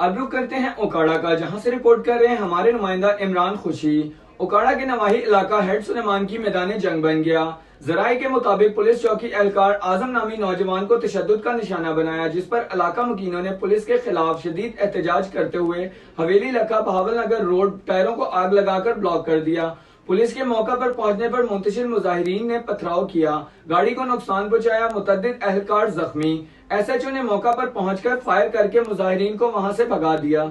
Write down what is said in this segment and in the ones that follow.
अब रुक करते हैं ओकाड़ा का, जहां से रिपोर्ट कर रहे हैं हमारे नुमाइंदा इमरान खुशी। ओकाड़ा के नवाही इलाका हेड सुलेमान की मैदान जंग बन गया। जराये के मुताबिक पुलिस चौकी एहलकार आजम नामी नौजवान को तशद्दुद का निशाना बनाया, जिस पर इलाका मुकीनों ने पुलिस के खिलाफ शदीद एहतजाज करते हुए हवेली इलाका बहावल नगर रोड टायरों को आग लगाकर ब्लॉक कर दिया। पुलिस के मौका पर पहुंचने पर मुंतशिर मुजाहिरीन ने पथराव किया, गाड़ी को नुकसान पहुंचाया, मुतअद्दिद एहलकार जख्मी। एसएचओ ने मौका पर पहुंचकर फायर करके मुजाहिरीन को वहां से भगा दिया।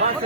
बस